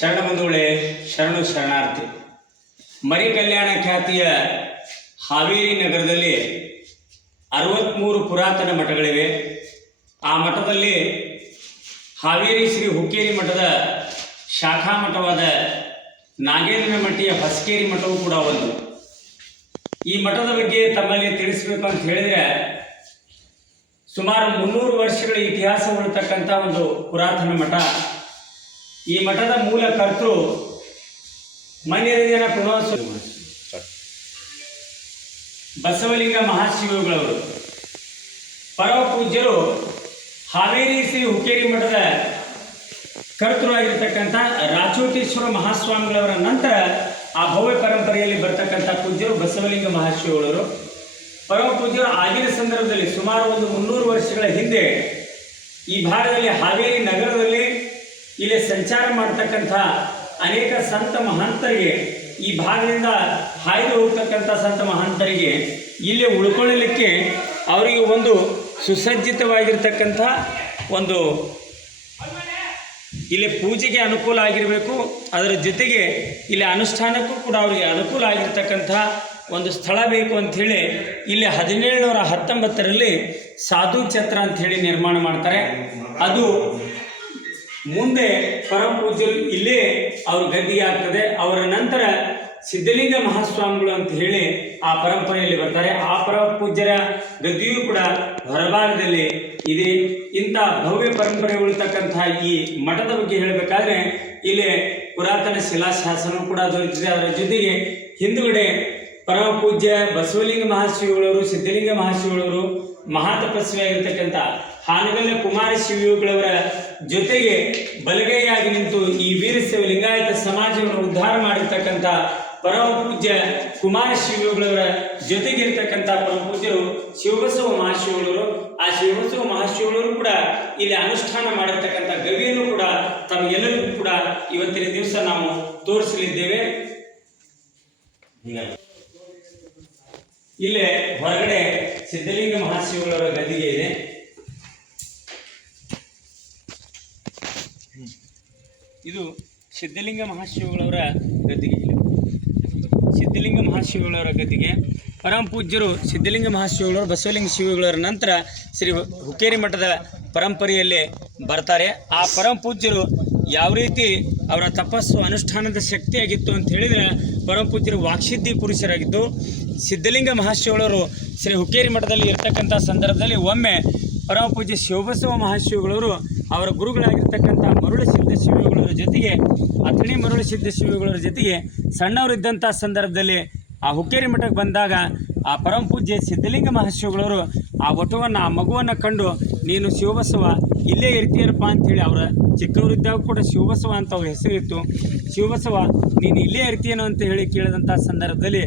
ಶರಣ ಬಂಧುಗಳೇ, ಶರಣು ಶರಣಾರ್ಥಿ. ಮರಿ ಕಲ್ಯಾಣ ಖ್ಯಾತಿಯ ಹಾವೇರಿ ನಗರದಲ್ಲಿ ಅರವತ್ತ್ಮೂರು ಪುರಾತನ ಮಠಗಳಿವೆ. ಆ ಮಠದಲ್ಲಿ ಹಾವೇರಿ ಶ್ರೀ ಹುಕ್ಕೇರಿ ಮಠದ ಶಾಖಾ ಮಠವಾದ ನಾಗೇಂದ್ರ ಮಠಿಯ ಹೊಸಕೇರಿ ಮಠವೂ ಕೂಡ ಒಂದು. ಈ ಮಠದ ಬಗ್ಗೆ ತಮ್ಮಲ್ಲಿ ತಿಳಿಸಬೇಕು ಅಂತ ಹೇಳಿದರೆ, ಸುಮಾರು ಮುನ್ನೂರು ವರ್ಷಗಳ ಇತಿಹಾಸ ಒಂದು ಪುರಾತನ ಮಠ ಈ ಮಠದ ಮೂಲ ಕರ್ತೃ ಮನ್ಯರಂಜನ ಪುನಃ ಬಸವಲಿಂಗ ಮಹಾಶಿವಗಳವರು ಪರಮ ಪೂಜ್ಯರು ಹಾವೇರಿ ಶ್ರೀ ಹುಕ್ಕೇರಿ ಮಠದ ಕರ್ತೃವಾಗಿರ್ತಕ್ಕಂಥ ರಾಚೋಟೇಶ್ವರ ಮಹಾಸ್ವಾಮಿಗಳವರ ನಂತರ ಆ ಭವ್ಯ ಪರಂಪರೆಯಲ್ಲಿ ಬರ್ತಕ್ಕಂಥ ಪೂಜ್ಯರು ಬಸವಲಿಂಗ ಮಹಾಶಿವಗಳವರು ಪರಮ ಪೂಜ್ಯರು ಆಗಿನ ಸಂದರ್ಭದಲ್ಲಿ ಸುಮಾರು ಒಂದು ಮುನ್ನೂರು ವರ್ಷಗಳ ಹಿಂದೆ ಈ ಭಾಗದಲ್ಲಿ ಹಾವೇರಿ ನಗರದಲ್ಲಿ ಇಲ್ಲಿ ಸಂಚಾರ ಮಾಡ್ತಕ್ಕಂಥ ಅನೇಕ ಸಂತ ಮಹಂತರಿಗೆ ಈ ಭಾಗದಿಂದ ಹಾಯ್ದು ಹೋಗ್ತಕ್ಕಂಥ ಸಂತ ಮಹಂತರಿಗೆ ಇಲ್ಲಿ ಉಳ್ಕೊಳ್ಳಲಿಕ್ಕೆ ಅವರಿಗೆ ಒಂದು ಸುಸಜ್ಜಿತವಾಗಿರ್ತಕ್ಕಂಥ ಒಂದು ಇಲ್ಲಿ ಪೂಜೆಗೆ ಅನುಕೂಲ ಆಗಿರಬೇಕು. ಅದರ ಜೊತೆಗೆ ಇಲ್ಲಿ ಅನುಷ್ಠಾನಕ್ಕೂ ಕೂಡ ಅವರಿಗೆ ಅನುಕೂಲ ಆಗಿರ್ತಕ್ಕಂಥ ಒಂದು ಸ್ಥಳ ಬೇಕು ಅಂಥೇಳಿ ಇಲ್ಲಿ ಹದಿನೇಳು ನೂರ ಹತ್ತೊಂಬತ್ತರಲ್ಲಿ ಸಾಧು ಛತ್ರ ಅಂಥೇಳಿ ನಿರ್ಮಾಣ ಮಾಡ್ತಾರೆ. ಅದು ಮುಂದೆ ಪರಮ ಪೂಜ್ಯರು ಇಲ್ಲೇ ಅವ್ರ ಗದ್ದಿಗೆ ಆಗ್ತದೆ. ಅವರ ನಂತರ ಸಿದ್ಧಲಿಂಗ ಮಹಾಸ್ವಾಮಿಗಳು ಅಂತ ಹೇಳಿ ಆ ಪರಂಪರೆಯಲ್ಲಿ ಬರ್ತಾರೆ. ಆ ಪರಮ ಪೂಜ್ಯರ ಗದ್ದಿಯೂ ಕೂಡ ಹೊರಭಾಗದಲ್ಲಿ ಇದೆ. ಇಂಥ ಭವ್ಯ ಪರಂಪರೆ ಉಳಿತಕ್ಕಂತಹ ಈ ಮಠದ ಬಗ್ಗೆ ಹೇಳಬೇಕಾದ್ರೆ ಇಲ್ಲಿ ಪುರಾತನ ಶಿಲಾಶಾಸನ ಕೂಡ ದೊರೆತಿದೆ. ಅದರ ಜೊತೆಗೆ ಹಿಂದುಗಡೆ ಪರಮ ಪೂಜ್ಯ ಬಸವಲಿಂಗ ಮಹಾಶಿವಗಳವರು ಸಿದ್ಧಲಿಂಗ ಮಹಾಶಿವಗಳವರು ಮಹಾತಪಸ್ವಿಯಾಗಿರ್ತಕ್ಕಂಥ ಹಾನಗಲ್ಲ ಕುಮಾರ ಶಿವಯೋಗಿಗಳವರ ಜೊತೆಗೆ ಬಲಗೈಯಾಗಿ ನಿಂತು ಈ ವೀರಶೈವ ಲಿಂಗಾಯತ ಸಮಾಜವನ್ನು ಉದ್ಧಾರ ಮಾಡಿರ್ತಕ್ಕಂಥ ಪರಮ ಪೂಜ್ಯ ಕುಮಾರ ಶಿವಗಳವರ ಜೊತೆಗಿರ್ತಕ್ಕಂಥ ಪರಮ ಪೂಜ್ಯರು ಶಿವಬಸವ ಮಹಾಶಿವಗಳವರು ಆ ಶಿವಬಸವ ಮಹಾಶಿವಗಳವರು ಕೂಡ ಇಲ್ಲಿ ಅನುಷ್ಠಾನ ಮಾಡಿರ್ತಕ್ಕಂಥ ಗವಿಯನ್ನು ಕೂಡ ತಮಗೆಲ್ಲರಿಗೂ ಕೂಡ ಇವತ್ತಿನ ದಿವಸ ನಾವು ತೋರಿಸಲಿದ್ದೇವೆ. ಇಲ್ಲೇ ಹೊರಗಡೆ ಸಿದ್ಧಲಿಂಗ ಮಹಾಶಿವಗಳವರ ಗದಿಗೆ ಇದೆ. ಇದು ಸಿದ್ಧಲಿಂಗ ಮಹಾಶಿವಗಳವರ ಗದ್ದಿಗೆ. ಸಿದ್ಧಲಿಂಗ ಮಹಾಶಿವಗಳವರ ಗದ್ದಿಗೆ. ಪರಮ ಪೂಜ್ಯರು ಸಿದ್ಧಲಿಂಗ ಮಹಾಶಿವಗಳವರು ಬಸವಲಿಂಗ ಶಿವಗಳವರ ನಂತರ ಶ್ರೀ ಹುಕ್ಕೇರಿ ಮಠದ ಪರಂಪರೆಯಲ್ಲಿ ಬರ್ತಾರೆ. ಆ ಪರಮ ಪೂಜ್ಯರು ಯಾವ ರೀತಿ ಅವರ ತಪಸ್ಸು ಅನುಷ್ಠಾನದ ಶಕ್ತಿಯಾಗಿತ್ತು ಅಂತ ಹೇಳಿದರೆ, ಪರಮ ಪೂಜ್ಯರು ವಾಕ್ಸಿದ್ಧಿ ಪುರುಷರಾಗಿದ್ದು, ಸಿದ್ಧಲಿಂಗ ಮಹಾಶಿವಗಳವರು ಶ್ರೀ ಹುಕ್ಕೇರಿ ಮಠದಲ್ಲಿ ಇರ್ತಕ್ಕಂಥ ಸಂದರ್ಭದಲ್ಲಿ ಒಮ್ಮೆ ಪರಮ ಪೂಜ್ಯ ಶಿವಬಸವ ಮಹಾಶಿವಗಳವರು ಅವರ ಗುರುಗಳಾಗಿರ್ತಕ್ಕಂಥ ಮರುಳ ಸಿದ್ಧ ಶಿವಗಳವರ ಜೊತೆಗೆ, ಅಥಣಿ ಮರುಳ ಸಿದ್ಧ ಶಿವಗಳವರ ಜೊತೆಗೆ ಸಣ್ಣವರಿದ್ದಂಥ ಸಂದರ್ಭದಲ್ಲಿ ಆ ಹುಕ್ಕೇರಿ ಮಠಕ್ಕೆ ಬಂದಾಗ ಆ ಪರಮ ಪೂಜ್ಯ ಸಿದ್ಧಲಿಂಗ ಮಹಾಶಿವಗಳವರು ಆ ವಟುವನ್ನು ಆ ಮಗುವನ್ನು ಕಂಡು, ನೀನು ಶಿವಬಸವ, ಇಲ್ಲೇ ಇರ್ತೀಯಪ್ಪ ಅಂಥೇಳಿ ಅವರ ಚಿಕ್ಕವರಿದ್ದಾಗ ಕೂಡ ಶಿವಬಸವ ಅಂತ ಅವ್ರ ಹೆಸರಿತ್ತು. ಶಿವಬಸವ, ನೀನು ಇಲ್ಲೇ ಇರ್ತೀಯನೋ ಅಂತ ಹೇಳಿ ಕೇಳಿದಂಥ ಸಂದರ್ಭದಲ್ಲಿ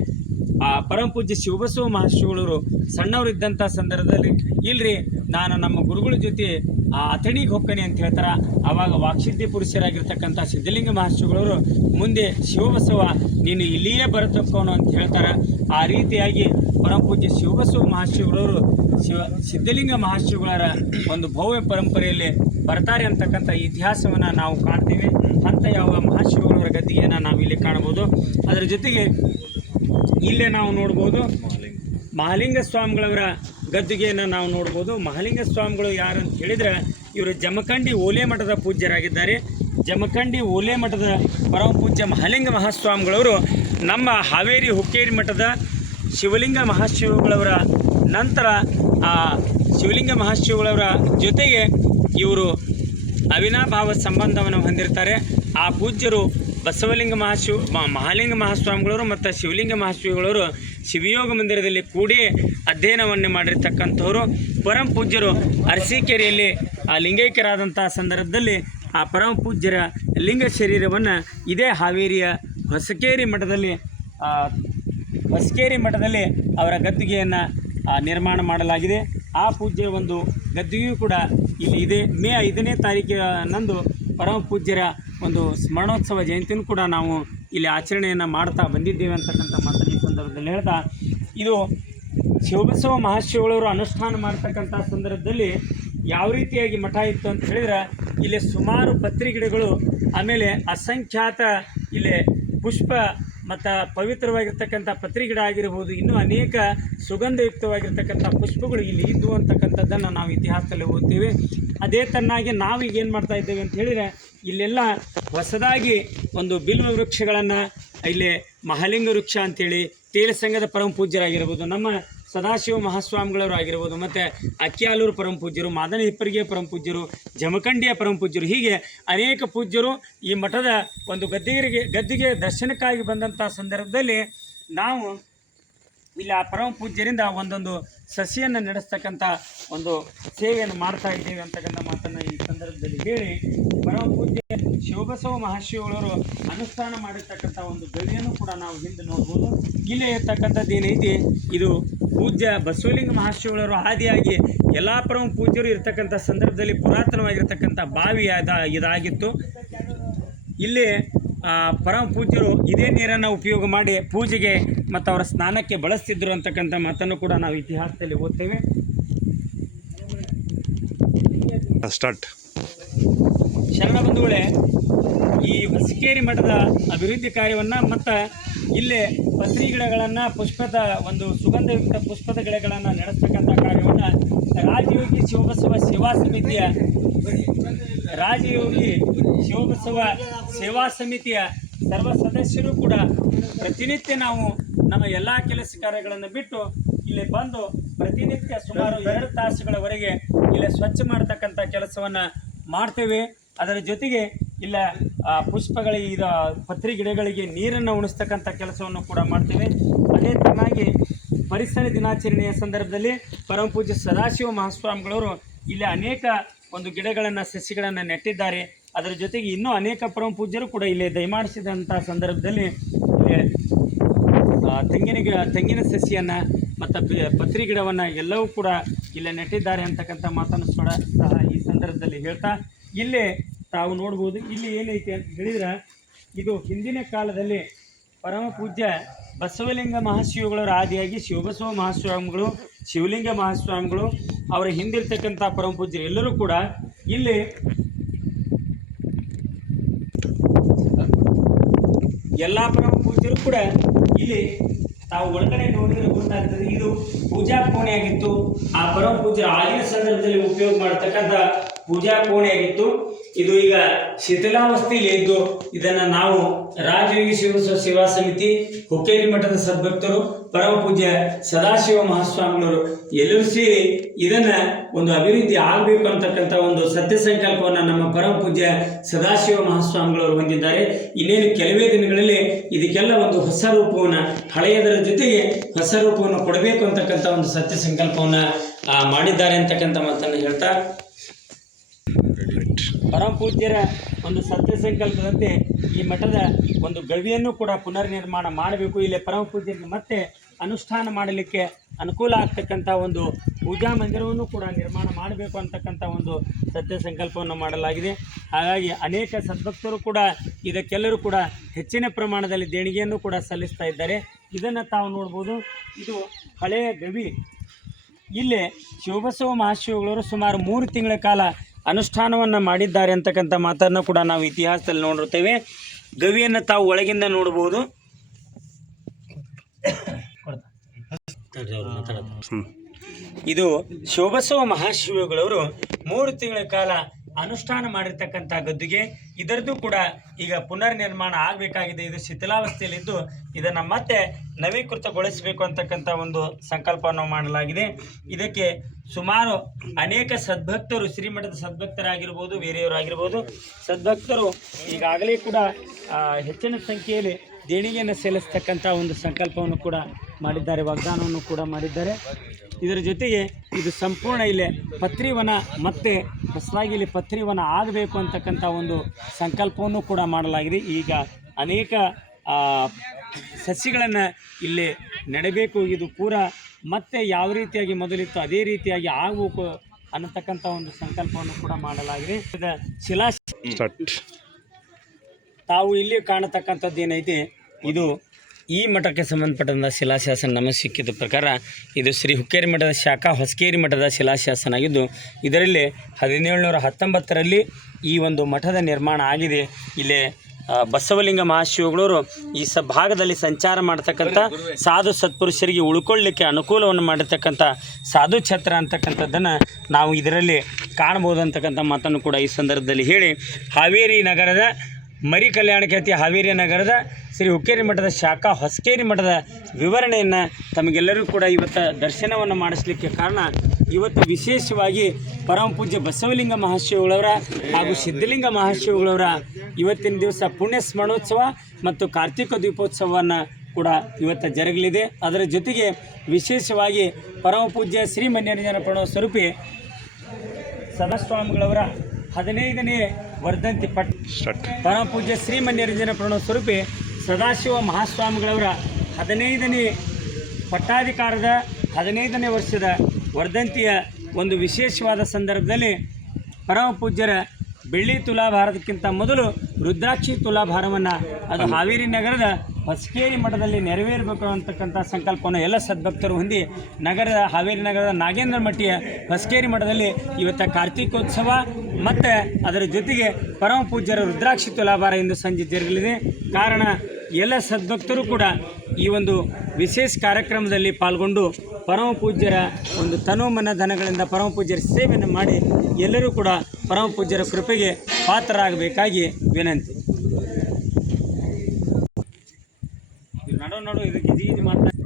ಆ ಪರಮ ಪೂಜ್ಯ ಶಿವಬಸವ ಮಹರ್ಷಿಗಳವರು ಸಣ್ಣವರಿದ್ದಂಥ ಸಂದರ್ಭದಲ್ಲಿ ಇಲ್ರಿ, ನಾನು ನಮ್ಮ ಗುರುಗಳ ಜೊತೆ ಆ ಅಥಣಿಗೆ ಹೋಗ್ತೇನೆ ಅಂತ ಹೇಳ್ತಾರೆ. ಆವಾಗ ವಾಕ್ಸಿದ್ಧಿ ಪುರುಷರಾಗಿರ್ತಕ್ಕಂಥ ಸಿದ್ಧಲಿಂಗ ಮಹರ್ಷಿಗಳವರು ಮುಂದೆ ಶಿವಬಸವ ನೀನು ಇಲ್ಲಿಯೇ ಬರತಕ್ಕವನು ಅಂತ ಹೇಳ್ತಾರೆ. ಆ ರೀತಿಯಾಗಿ ಪರಮ ಪೂಜ್ಯ ಶಿವಬಸವ ಮಹರ್ಷಿಗಳವರು ಶಿವ ಸಿದ್ಧಲಿಂಗ ಮಹರ್ಷಿಗಳರ ಒಂದು ಭವ್ಯ ಪರಂಪರೆಯಲ್ಲಿ ಬರ್ತಾರೆ ಅಂತಕ್ಕಂಥ ಇತಿಹಾಸವನ್ನು ನಾವು ಕಾಣ್ತೀವಿ. ಅಂತ ಯಾವ ಮಹರ್ಷಿಗಳವರ ಗದ್ದಿಗೆಯನ್ನು ನಾವು ಇಲ್ಲಿ ಕಾಣ್ಬೋದು ಅದರ ಜೊತೆಗೆ ಇಲ್ಲೇ ನಾವು ನೋಡ್ಬೋದು. ಮಹಾಲಿಂಗ ಸ್ವಾಮಿಗಳವರ ಗದ್ದುಗೆಯನ್ನು ನಾವು ನೋಡ್ಬೋದು. ಮಹಾಲಿಂಗ ಸ್ವಾಮಿಗಳು ಯಾರು ಅಂತ ಹೇಳಿದರೆ, ಇವರು ಜಮಖಂಡಿ ಓಲೆ ಮಠದ ಪೂಜ್ಯರಾಗಿದ್ದಾರೆ. ಜಮಖಂಡಿ ಓಲೆ ಮಠದ ಪರಮ ಪೂಜ್ಯ ಮಹಾಲಿಂಗ ಮಹಾಸ್ವಾಮಿಗಳವರು ನಮ್ಮ ಹಾವೇರಿ ಹುಕ್ಕೇರಿ ಮಠದ ಶಿವಲಿಂಗ ಮಹಾಶಿವಗಳವರ ನಂತರ ಆ ಶಿವಲಿಂಗ ಮಹಾಶಿವಗಳವರ ಜೊತೆಗೆ ಇವರು ಅವಿನಾಭಾವ ಸಂಬಂಧವನ್ನು ಹೊಂದಿರ್ತಾರೆ. ಆ ಪೂಜ್ಯರು ಬಸವಲಿಂಗ ಮಹಾಶಿವ ಮಹಾಲಿಂಗ ಮಹಾಸ್ವಾಮಿಗಳವರು ಮತ್ತು ಶಿವಲಿಂಗ ಮಹಾಶಿವಗಳವರು ಶಿವಯೋಗ ಮಂದಿರದಲ್ಲಿ ಕೂಡಿ ಅಧ್ಯಯನವನ್ನು ಮಾಡಿರ್ತಕ್ಕಂಥವರು. ಪರಮ ಪೂಜ್ಯರು ಅರಸೀಕೆರೆಯಲ್ಲಿ, ಆ ಲಿಂಗೈಕ್ಯರಾದಂಥ ಸಂದರ್ಭದಲ್ಲಿ ಆ ಪರಮ ಪೂಜ್ಯರ ಲಿಂಗ ಶರೀರವನ್ನು ಇದೇ ಹಾವೇರಿಯ ಹೊಸಕೇರಿ ಮಠದಲ್ಲಿ ಹೊಸಕೇರಿ ಮಠದಲ್ಲಿ ಅವರ ಗದ್ದುಗೆಯನ್ನು ನಿರ್ಮಾಣ ಮಾಡಲಾಗಿದೆ. ಆ ಪೂಜ್ಯ ಒಂದು ಗದ್ದುಗೆಯೂ ಕೂಡ ಇಲ್ಲಿ ಇದೆ. ಮೇ ಐದನೇ ತಾರೀಕಿನಂದು ಪರಮ ಪೂಜ್ಯರ ಒಂದು ಸ್ಮರಣೋತ್ಸವ ಜಯಂತಿಯನ್ನು ಕೂಡ ನಾವು ಇಲ್ಲಿ ಆಚರಣೆಯನ್ನು ಮಾಡ್ತಾ ಬಂದಿದ್ದೇವೆ ಅಂತಕ್ಕಂಥ ಮಾತನ್ನು ಈ ಸಂದರ್ಭದಲ್ಲಿ ಹೇಳ್ತಾ, ಇದು ಶಿವಬಸವ ಮಹಾಶಿವಳವರು ಅನುಷ್ಠಾನ ಮಾಡ್ತಕ್ಕಂಥ ಸಂದರ್ಭದಲ್ಲಿ ಯಾವ ರೀತಿಯಾಗಿ ಮಠ ಇತ್ತು ಅಂತ ಹೇಳಿದ್ರೆ, ಇಲ್ಲಿ ಸುಮಾರು ಪತ್ರಿಗಿಡಗಳು ಆಮೇಲೆ ಅಸಂಖ್ಯಾತ ಇಲ್ಲಿ ಪುಷ್ಪ ಮತ್ತು ಪವಿತ್ರವಾಗಿರ್ತಕ್ಕಂಥ ಪತ್ರಿ ಗಿಡ ಆಗಿರ್ಬೋದು, ಇನ್ನೂ ಅನೇಕ ಸುಗಂಧಯುಕ್ತವಾಗಿರ್ತಕ್ಕಂಥ ಪುಷ್ಪಗಳು ಇಲ್ಲಿ ಇದ್ದು ಅಂತಕ್ಕಂಥದ್ದನ್ನು ನಾವು ಇತಿಹಾಸದಲ್ಲಿ ಓದ್ತೀವಿ. ಅದೇ ತನ್ನಾಗಿ ನಾವೀಗ ಏನು ಮಾಡ್ತಾ ಇದ್ದೇವೆ ಅಂತ ಹೇಳಿದರೆ, ಇಲ್ಲೆಲ್ಲ ಹೊಸದಾಗಿ ಒಂದು ಬಿಲ್ವ ವೃಕ್ಷಗಳನ್ನು, ಇಲ್ಲಿ ಮಹಾಲಿಂಗ ವೃಕ್ಷ ಅಂತೇಳಿ ತೇಲ ಸಂಘದ ಪರಮ ಪೂಜ್ಯರಾಗಿರ್ಬೋದು. ನಮ್ಮ ಸದಾಶಿವ ಮಹಾಸ್ವಾಮಿಗಳವರು ಆಗಿರ್ಬೋದು, ಮತ್ತು ಅಕ್ಕಿಯಾಲೂರು ಪರಮ ಪೂಜ್ಯರು, ಮಾದನ ಹಿಪ್ಪರಿಗೆ ಪರಮ ಪೂಜ್ಯರು, ಜಮಖಂಡಿಯ ಪರಮ ಪೂಜ್ಯರು, ಹೀಗೆ ಅನೇಕ ಪೂಜ್ಯರು ಈ ಮಠದ ಒಂದು ಗದ್ದಿಗರಿಗೆ ಗದ್ದಿಗೆ ದರ್ಶನಕ್ಕಾಗಿ ಬಂದಂಥ ಸಂದರ್ಭದಲ್ಲಿ ನಾವು ಇಲ್ಲಿ ಆ ಪರಮ ಪೂಜ್ಯರಿಂದ ಒಂದೊಂದು ಸಸಿಯನ್ನು ನಡೆಸ್ತಕ್ಕಂಥ ಒಂದು ಸೇವೆಯನ್ನು ಮಾಡ್ತಾ ಇದ್ದೇವೆ ಅಂತಕ್ಕಂಥ ಮಾತನ್ನು ಈ ಸಂದರ್ಭದಲ್ಲಿ ಹೇಳಿ, ಪರಮ ಪೂಜ್ಯ ಶಿವಬಸವ ಮಹಾಶಿವಗಳವರು ಅನುಷ್ಠಾನ ಮಾಡಿರ್ತಕ್ಕಂಥ ಒಂದು ಗವಿಯನ್ನು ಕೂಡ ನಾವು ಹಿಂದೆ ನೋಡ್ಬೋದು. ಇಲ್ಲೇ ಇರ್ತಕ್ಕಂಥದ್ದು ಏನೈತಿ ಇದು ಪೂಜ್ಯ ಬಸವಲಿಂಗ ಮಹಾಶಿವಗಳವರು ಆದಿಯಾಗಿ ಎಲ್ಲ ಪರಮ ಪೂಜ್ಯರು ಇರತಕ್ಕಂಥ ಸಂದರ್ಭದಲ್ಲಿ ಪುರಾತನವಾಗಿರ್ತಕ್ಕಂಥ ಬಾವಿ ಅದ ಇದಾಗಿತ್ತು. ಇಲ್ಲಿ ಪರಮ ಪೂಜ್ಯರು ಇದೇ ನೀರನ್ನು ಉಪಯೋಗ ಮಾಡಿ ಪೂಜೆಗೆ ಮತ್ತು ಅವರ ಸ್ನಾನಕ್ಕೆ ಬಳಸ್ತಿದ್ರು ಅಂತಕ್ಕಂಥ ಮಾತನ್ನು ಕೂಡ ನಾವು ಇತಿಹಾಸದಲ್ಲಿ ಓದ್ತೇವೆ. ಸ್ಟಾರ್ಟ್. ಶರಣ ಬಂಧುಗಳೇ ಈ ಹೊಸಕೇರಿ ಮಠದ ಅಭಿವೃದ್ಧಿ ಕಾರ್ಯವನ್ನು ಮತ್ತು ಇಲ್ಲೇ ಪತ್ರಿ ಗಿಡಗಳನ್ನು ಪುಷ್ಪದ ಒಂದು ಸುಗಂಧಯುಕ್ತ ಪುಷ್ಪದ ಗಿಡಗಳನ್ನು ನಡೆಸ್ತಕ್ಕಂಥ ಕಾರ್ಯವನ್ನು ರಾಜಯೋಗಿ ಶಿವಬಸವ ಸೇವಾ ಸಮಿತಿಯ ರಾಜಯೋಗಿ ಶಿವಬಸವ ಸೇವಾ ಸಮಿತಿಯ ಸರ್ವ ಸದಸ್ಯರು ಕೂಡ ಪ್ರತಿನಿತ್ಯ ನಾವು ನಮ್ಮ ಎಲ್ಲ ಕೆಲಸ ಕಾರ್ಯಗಳನ್ನು ಬಿಟ್ಟು ಇಲ್ಲಿ ಬಂದು ಪ್ರತಿನಿತ್ಯ ಸುಮಾರು ಎರಡು ತಾಸುಗಳವರೆಗೆ ಇಲ್ಲಿ ಸ್ವಚ್ಛ ಮಾಡ್ತಕ್ಕಂಥ ಕೆಲಸವನ್ನು ಮಾಡ್ತೇವೆ. ಅದರ ಜೊತೆಗೆ ಇಲ್ಲ ಪುಷ್ಪಗಳಿಗೆ, ಇದು ಪತ್ರಿ ಗಿಡಗಳಿಗೆ ನೀರನ್ನು ಉಣಿಸ್ತಕ್ಕಂಥ ಕೆಲಸವನ್ನು ಕೂಡ ಮಾಡ್ತೇವೆ. ಅದೇ ತರನಾಗಿ ಪರಿಸರ ದಿನಾಚರಣೆಯ ಸಂದರ್ಭದಲ್ಲಿ ಪರಮ ಪೂಜ್ಯ ಸದಾಶಿವ ಮಹಾಸ್ವಾಮಿಗಳವರು ಇಲ್ಲಿ ಅನೇಕ ಒಂದು ಗಿಡಗಳನ್ನು, ಸಸಿಗಳನ್ನು ನೆಟ್ಟಿದ್ದಾರೆ. ಅದರ ಜೊತೆಗೆ ಇನ್ನೂ ಅನೇಕ ಪರಮ ಪೂಜ್ಯರು ಕೂಡ ಇಲ್ಲಿ ದಯಮಾಡಿಸಿದಂಥ ಸಂದರ್ಭದಲ್ಲಿ ತೆಂಗಿನ ಗಿ, ತೆಂಗಿನ ಸಸಿಯನ್ನು ಮತ್ತು ಪತ್ರಿ ಗಿಡವನ್ನು ಎಲ್ಲವೂ ಕೂಡ ಇಲ್ಲಿ ನೆಟ್ಟಿದ್ದಾರೆ ಅಂತಕ್ಕಂಥ ಮಾತನ್ನು ಸಹ ಈ ಸಂದರ್ಭದಲ್ಲಿ ಹೇಳ್ತಾ, ಇಲ್ಲಿ ತಾವು ನೋಡ್ಬೋದು. ಇಲ್ಲಿ ಏನೈತೆ ಅಂತ ಹೇಳಿದ್ರೆ, ಇದು ಹಿಂದಿನ ಕಾಲದಲ್ಲಿ ಪರಮ ಪೂಜ್ಯ ಬಸವಲಿಂಗ ಮಹಾಶಿವಗಳವರ ಆದಿಯಾಗಿ ಶಿವಬಸವ ಮಹಾಸ್ವಾಮಿಗಳು, ಶಿವಲಿಂಗ ಮಹಾಸ್ವಾಮಿಗಳು, ಅವರ ಹಿಂದಿರ್ತಕ್ಕಂಥ ಪರಮ ಪೂಜ್ಯ ಎಲ್ಲರೂ ಕೂಡ ಇಲ್ಲಿ ಎಲ್ಲ ಪರಮ ಪೂಜ್ಯರು ಕೂಡ ಇಲ್ಲಿ ತಾವು ಒಳಗಡೆ ನೋಡಿದ್ರೆ ಗೊತ್ತಾಗ್ತದೆ, ಇದು ಪೂಜಾ ಕೋಣೆಯಾಗಿತ್ತು. ಆ ಪರಮ ಪೂಜ್ಯರ ಆಗಿನ ಸಂದರ್ಭದಲ್ಲಿ ಉಪಯೋಗ ಮಾಡತಕ್ಕಂಥ ಪೂಜಾ ಕೋಣೆಯಾಗಿತ್ತು ಇದು ಈಗ ಶಿಥಿಲಾವಸ್ಥೆಯಲ್ಲಿ ಇದ್ದು ಇದನ್ನು ನಾವು ರಾಜಯೋಗಿ ಶಿವ ಸೇವಾ ಸಮಿತಿ, ಹುಕ್ಕೇರಿ ಮಠದ ಸದ್ಭಕ್ತರು, ಪರಮ ಪೂಜ್ಯ ಸದಾಶಿವ ಮಹಾಸ್ವಾಮಿಗಳವರು ಎಲ್ಲರೂ ಸೇರಿ ಇದನ್ನ ಒಂದು ಅಭಿವೃದ್ಧಿ ಆಗಬೇಕು ಅಂತಕ್ಕಂಥ ಒಂದು ಸತ್ಯ ಸಂಕಲ್ಪವನ್ನು ನಮ್ಮ ಪರಮ ಪೂಜ್ಯ ಸದಾಶಿವ ಮಹಾಸ್ವಾಮಿಗಳವರು ಹೊಂದಿದ್ದಾರೆ. ಇನ್ನೇನು ಕೆಲವೇ ದಿನಗಳಲ್ಲಿ ಇದಕ್ಕೆಲ್ಲ ಒಂದು ಹೊಸ ರೂಪವನ್ನು, ಹಳೆಯದರ ಜೊತೆಗೆ ಹೊಸ ರೂಪವನ್ನು ಕೊಡಬೇಕು ಅಂತಕ್ಕಂಥ ಒಂದು ಸತ್ಯ ಸಂಕಲ್ಪವನ್ನು ಮಾಡಿದ್ದಾರೆ ಅಂತಕ್ಕಂಥ ಮಾತನ್ನು ಹೇಳ್ತಾ ಪರಮ ಪೂಜ್ಯರ ಒಂದು ಸತ್ಯ ಸಂಕಲ್ಪದಂತೆ ಈ ಮಠದ ಒಂದು ಗವಿಯನ್ನು ಕೂಡ ಪುನರ್ ನಿರ್ಮಾಣ ಮಾಡಬೇಕು. ಇಲ್ಲಿ ಪರಮ ಪೂಜ್ಯರಿಗೆ ಮತ್ತೆ ಅನುಷ್ಠಾನ ಮಾಡಲಿಕ್ಕೆ ಅನುಕೂಲ ಆಗ್ತಕ್ಕಂಥ ಒಂದು ಪೂಜಾ ಮಂದಿರವನ್ನು ಕೂಡ ನಿರ್ಮಾಣ ಮಾಡಬೇಕು ಅಂತಕ್ಕಂಥ ಒಂದು ಸತ್ಯ ಸಂಕಲ್ಪವನ್ನು ಮಾಡಲಾಗಿದೆ. ಹಾಗಾಗಿ ಅನೇಕ ಸದ್ಭಕ್ತರು ಕೂಡ ಇದಕ್ಕೆಲ್ಲರೂ ಕೂಡ ಹೆಚ್ಚಿನ ಪ್ರಮಾಣದಲ್ಲಿ ದೇಣಿಗೆಯನ್ನು ಕೂಡ ಸಲ್ಲಿಸ್ತಾ ಇದ್ದಾರೆ. ಇದನ್ನು ತಾವು ನೋಡ್ಬೋದು. ಇದು ಹಳೆಯ ಗವಿ. ಇಲ್ಲಿ ಶಿವಬಸವ ಮಹಾಶಿವಗಳವರು ಸುಮಾರು ಮೂರು ತಿಂಗಳ ಕಾಲ ಅನುಷ್ಠಾನವನ್ನು ಮಾಡಿದ್ದಾರೆ ಅಂತಕ್ಕಂಥ ಮಾತನ್ನು ಕೂಡ ನಾವು ಇತಿಹಾಸದಲ್ಲಿ ನೋಡಿರ್ತೇವೆ ಗವಿಯನ್ನು ತಾವು ಒಳಗಿಂದ ನೋಡಬಹುದು. ಇದು ಶೋಭಸವ ಮಹಾಶಿವಗಳವರು ಮೂರು ತಿಂಗಳ ಕಾಲ ಅನುಷ್ಠಾನ ಮಾಡಿರ್ತಕ್ಕಂಥ ಗದ್ದುಗೆ. ಇದರದ್ದು ಕೂಡ ಈಗ ಪುನರ್ ನಿರ್ಮಾಣ ಆಗಬೇಕಾಗಿದೆ. ಇದು ಶಿಥಿಲಾವಸ್ಥೆಯಲ್ಲಿದ್ದು ಇದನ್ನು ಮತ್ತೆ ನವೀಕೃತಗೊಳಿಸಬೇಕು ಅಂತಕ್ಕಂಥ ಒಂದು ಸಂಕಲ್ಪವನ್ನು ಮಾಡಲಾಗಿದೆ. ಇದಕ್ಕೆ ಸುಮಾರು ಅನೇಕ ಸದ್ಭಕ್ತರು, ಶ್ರೀಮಠದ ಸದ್ಭಕ್ತರಾಗಿರ್ಬೋದು ಬೇರೆಯವರಾಗಿರ್ಬೋದು ಸದ್ಭಕ್ತರು ಈಗಾಗಲೇ ಕೂಡ ಹೆಚ್ಚಿನ ಸಂಖ್ಯೆಯಲ್ಲಿ ದೇಣಿಗೆಯನ್ನು ಸಲ್ಲಿಸ್ತಕ್ಕಂಥ ಒಂದು ಸಂಕಲ್ಪವನ್ನು ಕೂಡ ಮಾಡಿದ್ದಾರೆ, ವಾಗ್ದಾನವನ್ನು ಕೂಡ ಮಾಡಿದ್ದಾರೆ. ಇದರ ಜೊತೆಗೆ ಇದು ಸಂಪೂರ್ಣ ಇಲ್ಲಿ ಪತ್ರಿವನ ಮತ್ತೆ ಹೊಸದಾಗಿ ಇಲ್ಲಿ ಪತ್ರಿವನ ಆಗಬೇಕು ಅಂತಕ್ಕಂಥ ಒಂದು ಸಂಕಲ್ಪವನ್ನು ಕೂಡ ಮಾಡಲಾಗಿದೆ. ಈಗ ಅನೇಕ ಸಸಿಗಳನ್ನು ಇಲ್ಲಿ ನೆಡಬೇಕು. ಇದು ಪೂರ ಮತ್ತೆ ಯಾವ ರೀತಿಯಾಗಿ ಮೊದಲಿತ್ತು ಅದೇ ರೀತಿಯಾಗಿ ಆಗಬೇಕು ಅನ್ನತಕ್ಕಂಥ ಒಂದು ಸಂಕಲ್ಪವನ್ನು ಕೂಡ ಮಾಡಲಾಗಿದೆ. ಶಿಲಾ ತಾವು ಇಲ್ಲಿ ಕಾಣತಕ್ಕಂಥದ್ದು ಏನೈತಿ ಇದು ಈ ಮಠಕ್ಕೆ ಸಂಬಂಧಪಟ್ಟಂಥ ಶಿಲಾಶಾಸನ ನಮಗೆ ಸಿಕ್ಕಿದ ಪ್ರಕಾರ ಇದು ಶ್ರೀ ಹುಕ್ಕೇರಿ ಮಠದ ಶಾಖಾ ಹೊಸಕೇರಿ ಮಠದ ಶಿಲಾಶಾಸನ ಆಗಿದ್ದು, ಇದರಲ್ಲಿ ಹದಿನೇಳುನೂರ ಹತ್ತೊಂಬತ್ತರಲ್ಲಿ ಈ ಒಂದು ಮಠದ ನಿರ್ಮಾಣ ಆಗಿದೆ. ಇಲ್ಲಿ ಬಸವಲಿಂಗ ಮಹಾಶಿವಗಳವರು ಈ ಸ ಭಾಗದಲ್ಲಿ ಸಂಚಾರ ಮಾಡ್ತಕ್ಕಂಥ ಸಾಧು ಸತ್ಪುರುಷರಿಗೆ ಉಳ್ಕೊಳ್ಳಿಕ್ಕೆ ಅನುಕೂಲವನ್ನು ಮಾಡಿರ್ತಕ್ಕಂಥ ಸಾಧು ಛತ್ರ ಅಂತಕ್ಕಂಥದ್ದನ್ನು ನಾವು ಇದರಲ್ಲಿ ಕಾಣ್ಬೋದು ಅಂತಕ್ಕಂಥ ಮಾತನ್ನು ಕೂಡ ಈ ಸಂದರ್ಭದಲ್ಲಿ ಹೇಳಿ. ಹಾವೇರಿ ನಗರದ ಮರಿ ಕಲ್ಯಾಣ ಕಲ್ಯಾಣಕೇತಿ ಹಾವೇರಿ ನಗರದ ಶ್ರೀ ಹುಕ್ಕೇರಿ ಮಠದ ಶಾಖಾ ಹೊಸಕೇರಿ ಮಠದ ವಿವರಣೆಯನ್ನು ತಮಗೆಲ್ಲರಿಗೂ ಕೂಡ ಇವತ್ತು ದರ್ಶನವನ್ನು ಮಾಡಿಸ್ಲಿಕ್ಕೆ ಕಾರಣ ಇವತ್ತು ವಿಶೇಷವಾಗಿ ಪರಮ ಪೂಜ್ಯ ಬಸವಲಿಂಗ ಮಹಾಶಿವಗಳವರ ಹಾಗೂ ಸಿದ್ಧಲಿಂಗ ಮಹಾಶಿವಗಳವರ ಇವತ್ತಿನ ದಿವಸ ಪುಣ್ಯ ಸ್ಮರಣೋತ್ಸವ ಮತ್ತು ಕಾರ್ತಿಕ ದೀಪೋತ್ಸವವನ್ನು ಕೂಡ ಇವತ್ತು ಜರುಗಲಿದೆ. ಅದರ ಜೊತೆಗೆ ವಿಶೇಷವಾಗಿ ಪರಮ ಪೂಜ್ಯ ಶ್ರೀ ಮನ್ಯರಂಜನ ಪ್ರಣವ ಸ್ವರೂಪಿ ಸದಾಸ್ವಾಮಿಗಳವರ ಹದಿನೈದನೇ ವರ್ಧಂತಿ ಪಟ್ ಪರಮ ಪೂಜ್ಯ ಶ್ರೀ ಮನ್ಯರಂಜನ ಪ್ರಣವ ಸ್ವರೂಪಿ ಸದಾಶಿವ ಮಹಾಸ್ವಾಮಿಗಳವರ ಹದಿನೈದನೇ ಪಟ್ಟಾಧಿಕಾರದ ಹದಿನೈದನೇ ವರ್ಷದ ವರ್ಧಂತಿಯ ಒಂದು ವಿಶೇಷವಾದ ಸಂದರ್ಭದಲ್ಲಿ ಪರಮ ಪೂಜ್ಯರ ಬೆಳ್ಳಿ ತುಲಾಭಾರದಕ್ಕಿಂತ ಮೊದಲು ರುದ್ರಾಕ್ಷಿ ತುಲಾಭಾರವನ್ನು ಅದು ಹಾವೇರಿ ನಗರದ ಹೊಸಕೇರಿ ಮಠದಲ್ಲಿ ನೆರವೇರಬೇಕು ಅಂತಕ್ಕಂಥ ಸಂಕಲ್ಪವನ್ನು ಎಲ್ಲ ಸದ್ಭಕ್ತರು ಹೊಂದಿ ನಗರದ ಹಾವೇರಿ ನಗರದ ನಾಗೇಂದ್ರ ಮಠಿಯ ಹೊಸಕೇರಿ ಮಠದಲ್ಲಿ ಇವತ್ತು ಕಾರ್ತೀಕೋತ್ಸವ ಮತ್ತು ಅದರ ಜೊತೆಗೆ ಪರಮ ಪೂಜ್ಯರ ರುದ್ರಾಕ್ಷಿ ತುಲಾಭಾರ ಎಂದು ಸಂಜೆ ಜರುಗಲಿದೆ. ಕಾರಣ ಎಲ್ಲ ಸದ್ಭಕ್ತರು ಕೂಡ ಈ ಒಂದು ವಿಶೇಷ ಕಾರ್ಯಕ್ರಮದಲ್ಲಿ ಪಾಲ್ಗೊಂಡು ಪರಮ ಪೂಜ್ಯರ ಒಂದು ತನೋಮನ ಧನಗಳಿಂದ ಪರಮ ಪೂಜ್ಯರ ಸೇವೆಯನ್ನು ಮಾಡಿ ಎಲ್ಲರೂ ಕೂಡ ಪರಮ ಪೂಜ್ಯರ ಕೃಪೆಗೆ ಪಾತ್ರರಾಗಬೇಕಾಗಿ ವಿನಂತಿ. ಇದು ನಡು ನಡು ಇದಕ್ಕೆ ಇದು ಇದು ಮಾತ್ರ